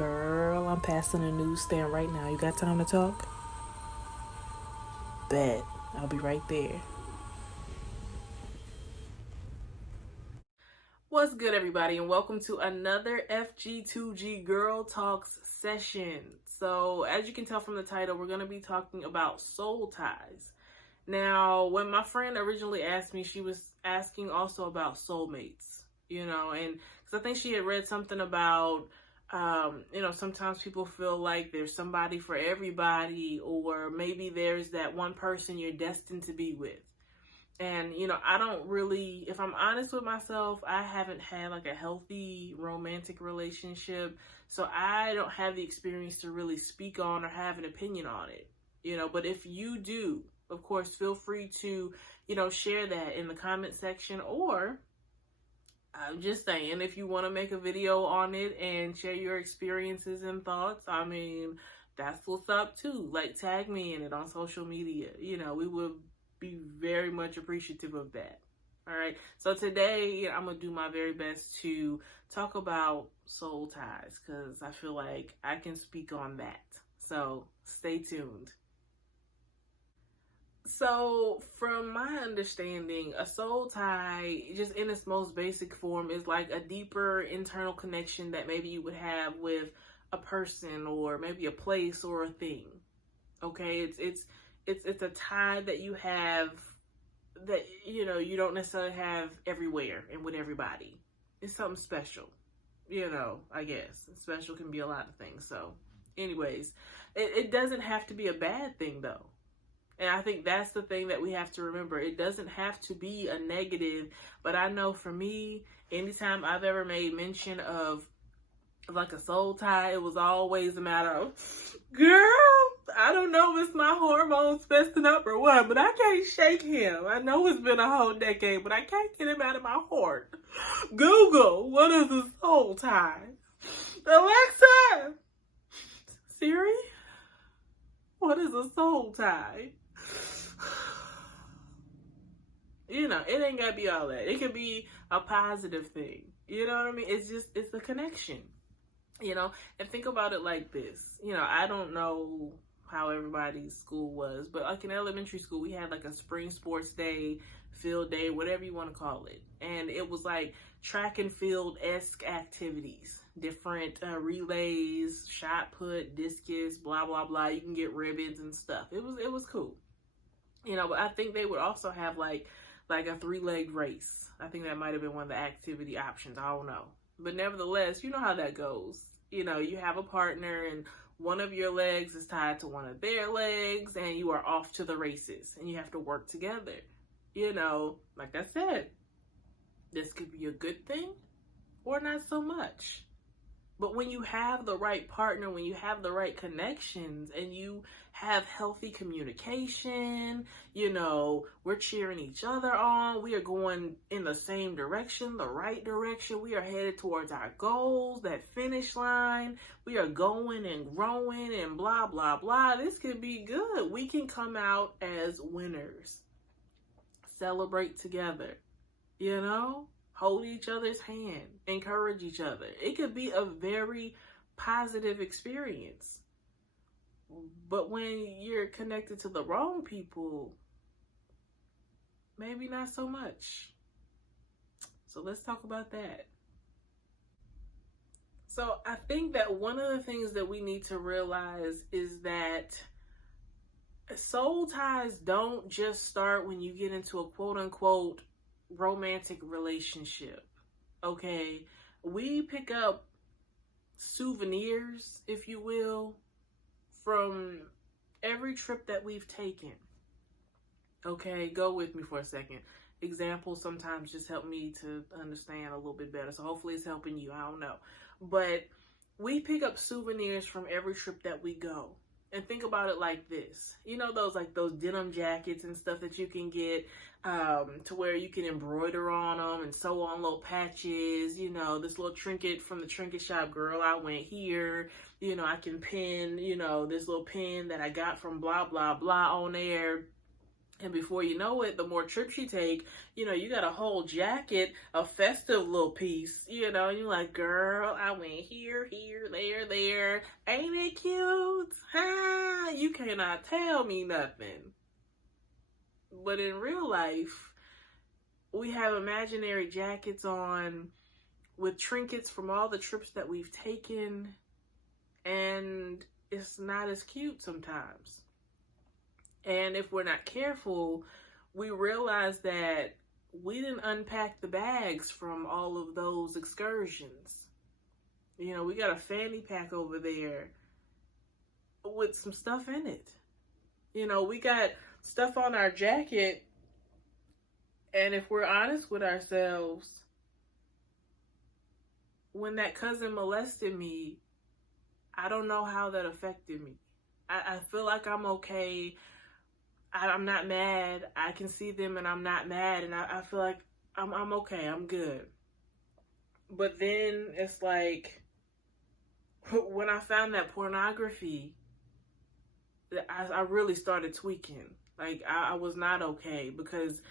Girl, I'm passing a newsstand right now. You got time to talk? Bet. I'll be right there. What's good, everybody, and welcome to another FG2G Girl Talks session. So, as you can tell from the title, we're going to be talking about soul ties. Now, when my friend originally asked me, she was asking also about soulmates, and because I think she had read something about, sometimes people feel like there's somebody for everybody, or maybe there's that one person you're destined to be with. And, I don't really, if I'm honest with myself, I haven't had like a healthy romantic relationship. So I don't have the experience to really speak on or have an opinion on it, but if you do, of course, feel free to, share that in the comment section, or I'm just saying, if you want to make a video on it and share your experiences and thoughts, I mean, that's what's up too. Like, tag me in it on social media. We would be very much appreciative of that. All right. So today I'm going to do my very best to talk about soul ties, because I feel like I can speak on that. So stay tuned. So, from my understanding, a soul tie, just in its most basic form, is like a deeper internal connection that maybe you would have with a person, or maybe a place, or a thing. Okay, it's a tie that you have that you don't necessarily have everywhere and with everybody. It's something special. I guess special can be a lot of things. So, anyways, it doesn't have to be a bad thing though. And I think that's the thing that we have to remember. It doesn't have to be a negative, but I know for me, anytime I've ever made mention of like a soul tie, it was always a matter of, girl, I don't know if it's my hormones messing up or what, but I can't shake him. I know it's been a whole decade, but I can't get him out of my heart. Google, what is a soul tie? Alexa, Siri, what is a soul tie? It ain't gotta be all that. It could be a positive thing. You know what I mean? It's a connection. And think about it like this. I don't know how everybody's school was, but like in elementary school, we had like a spring sports day, field day, whatever you want to call it. And it was like track and field-esque activities, different relays, shot put, discus, blah, blah, blah. You can get ribbons and stuff. It was cool. But I think they would also have like a 3-leg race. I think that might have been one of the activity options. I don't know. But nevertheless, you know how that goes. You have a partner and one of your legs is tied to one of their legs, and you are off to the races and you have to work together. Like I said, this could be a good thing or not so much. But when you have the right partner, when you have the right connections, and you have healthy communication, we're cheering each other on. We are going in the same direction, the right direction. We are headed towards our goals, that finish line. We are going and growing and blah, blah, blah. This could be good. We can come out as winners. Celebrate together, hold each other's hand, encourage each other. It could be a very positive experience. But when you're connected to the wrong people, maybe not so much. So let's talk about that. So I think that one of the things that we need to realize is that soul ties don't just start when you get into a quote unquote romantic relationship. Okay, we pick up souvenirs, if you will, from every trip that we've taken. Okay, go with me for a second. Examples sometimes just help me to understand a little bit better, so hopefully it's helping you. I don't know, but we pick up souvenirs from every trip that we go. And think about it like this. Those denim jackets and stuff that you can get to where you can embroider on them and sew on little patches. This little trinket from the trinket shop, girl, I went here. I can pin, this little pin that I got from blah, blah, blah on there. And before you know it, the more trips you take, you got a whole jacket, a festive little piece, you're like, girl, I went here, there. Ain't it cute? Ha! You cannot tell me nothing. But in real life, we have imaginary jackets on with trinkets from all the trips that we've taken, and it's not as cute sometimes. And if we're not careful, we realize that we didn't unpack the bags from all of those excursions. We got a fanny pack over there with some stuff in it. We got stuff on our jacket, and if we're honest with ourselves, when that cousin molested me, I don't know how that affected me. I feel like I'm okay. I'm not mad. I can see them and I'm not mad. And I feel like I'm okay. I'm good. But then it's like, when I found that pornography, I really started tweaking. Like, I was not okay because,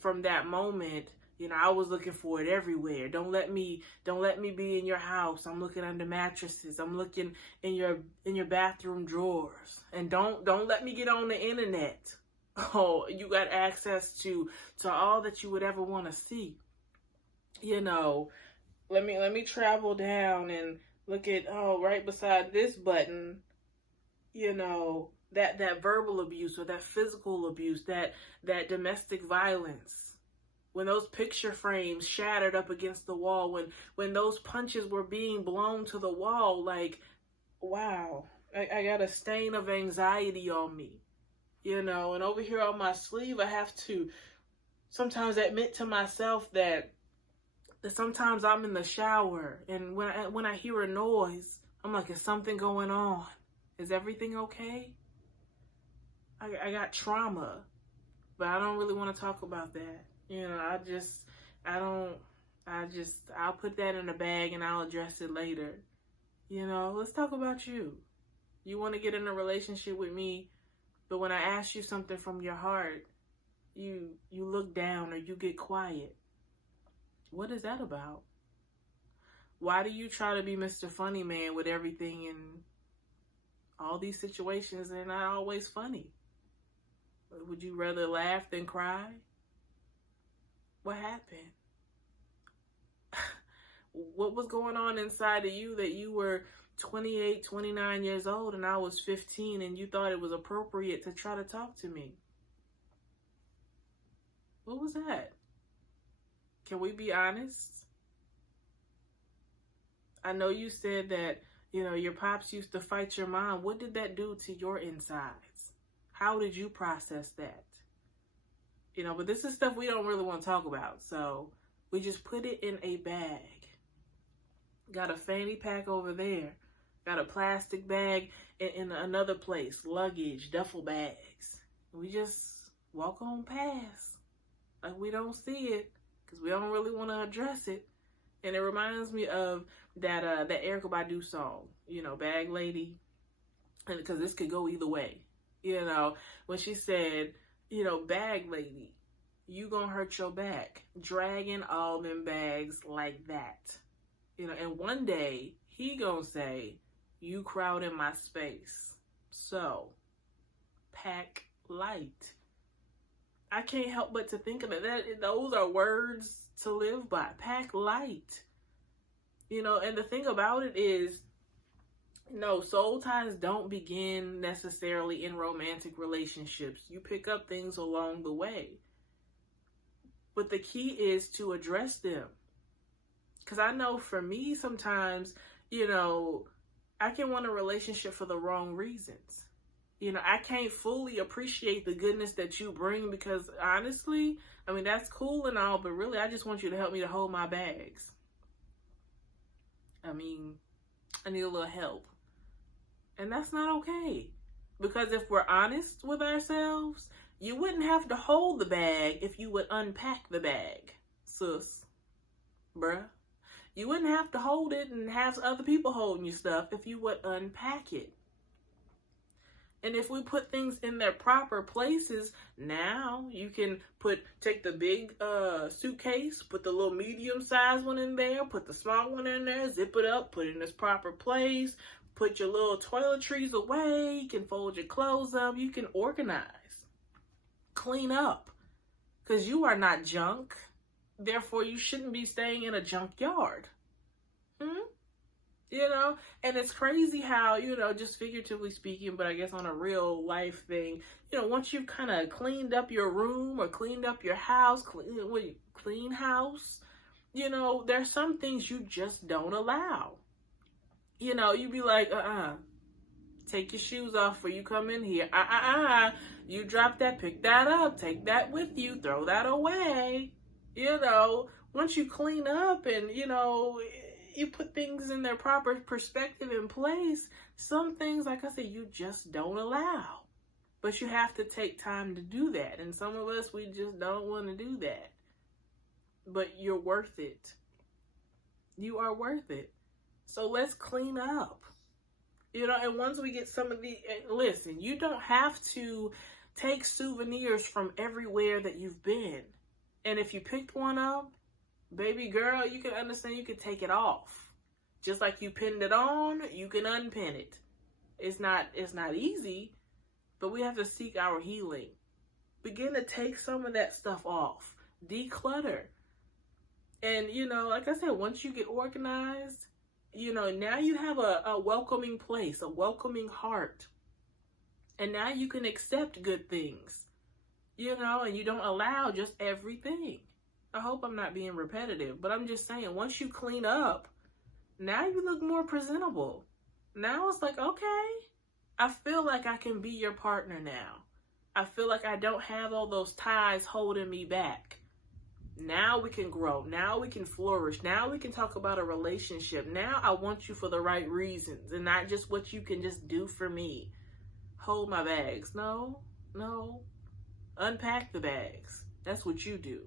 from that moment, I was looking for it everywhere. Don't let me be in your house. I'm looking under mattresses. I'm looking in your bathroom drawers. And don't let me get on the internet. Oh, you got access to all that you would ever want to see. Let me travel down and look at, right beside this button, that verbal abuse or that physical abuse, that domestic violence. When those picture frames shattered up against the wall, when those punches were being blown to the wall, like, wow, I got a stain of anxiety on me, and over here on my sleeve, I have to sometimes admit to myself that sometimes I'm in the shower, and when I hear a noise, I'm like, is something going on? Is everything okay? I got trauma, but I don't really want to talk about that. I'll put that in a bag and I'll address it later. Let's talk about you. You want to get in a relationship with me, but when I ask you something from your heart, you look down or you get quiet. What is that about? Why do you try to be Mr. Funny Man with everything in all these situations and not always funny? Would you rather laugh than cry? What happened? What was going on inside of you that you were 28, 29 years old and I was 15 and you thought it was appropriate to try to talk to me? What was that? Can we be honest? I know you said that, your pops used to fight your mom. What did that do to your insides? How did you process that? But this is stuff we don't really want to talk about. So we just put it in a bag. Got a fanny pack over there. Got a plastic bag in another place. Luggage, duffel bags. We just walk on past. Like we don't see it because we don't really want to address it. And it reminds me of that Erykah Badu song, Bag Lady. And because this could go either way. When she said, bag lady, you gonna hurt your back dragging all them bags like that. And one day he gonna say, you crowding my space. So pack light. I can't help but to think of it. Those are words to live by. Pack light. And the thing about it is, no, soul ties don't begin necessarily in romantic relationships. You pick up things along the way. But the key is to address them. Because I know for me, sometimes, I can want a relationship for the wrong reasons. I can't fully appreciate the goodness that you bring because honestly, that's cool and all, but really, I just want you to help me to hold my bags. I need a little help. And that's not okay. Because if we're honest with ourselves, you wouldn't have to hold the bag if you would unpack the bag, sis, bruh. You wouldn't have to hold it and have other people holding your stuff if you would unpack it. And if we put things in their proper places, now you can take the big suitcase, put the little medium sized one in there, put the small one in there, zip it up, put it in its proper place, put your little toiletries away, you can fold your clothes up, you can organize, clean up, because you are not junk. Therefore, you shouldn't be staying in a junkyard. You know, and it's crazy how, you know, just figuratively speaking, but I guess on a real life thing, you know, once you've kind of cleaned up your room or cleaned up your house, clean house, you know, there's some things you just don't allow. You know, you be like, take your shoes off before you come in here. You drop that, pick that up, take that with you, throw that away. You know, once you clean up and, you know, you put things in their proper perspective and place, some things, like I said, you just don't allow. But you have to take time to do that. And some of us, we just don't want to do that. But you're worth it. You are worth it. So let's clean up. You know, and once we get some of the, listen, you don't have to take souvenirs from everywhere that you've been. And if you picked one up, baby girl, you can understand, you can take it off. Just like you pinned it on, you can unpin it. It's not easy, but we have to seek our healing. Begin to take some of that stuff off. Declutter. And, you know, like I said, once you get organized, you know, now you have a welcoming place, a welcoming heart. And now you can accept good things, you know, and you don't allow just everything. I hope I'm not being repetitive, but I'm just saying, once you clean up, now you look more presentable. Now it's like, okay, I feel like I can be your partner now. I feel like I don't have all those ties holding me back. Now we can grow. Now we can flourish. Now we can talk about a relationship. Now I want you for the right reasons and not just what you can just do for me. Hold my bags. No. Unpack the bags. That's what you do.